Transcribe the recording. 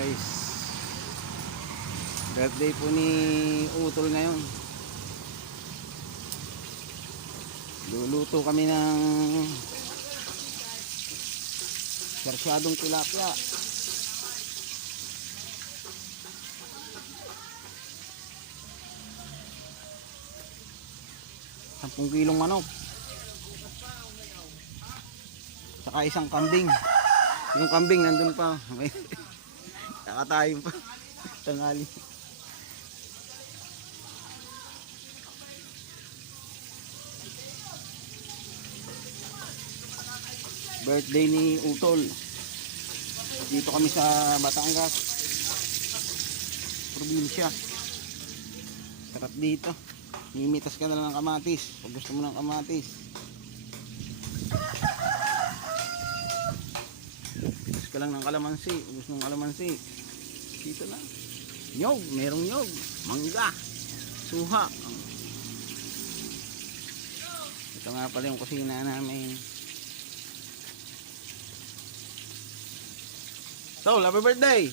Guys, birthday po ni Utol ngayon. Luluto kami ng sarsyadong tilapia. 10 kilong manok. Saka isang kambing. Yung kambing nandun pa. Nakatayin pa. Tangali. Birthday ni Utol. Dito kami sa Batangas, probinsya. Sarap dito. Mimitas ka na lang ng kamatis pag gusto mo ng kamatis. Pitas ka lang ng kalamansi pag gusto mong kalamansi. Dito na. Nyog, merong nyog, mangga, suha. Ito nga pala yung kusina namin. So, happy birthday!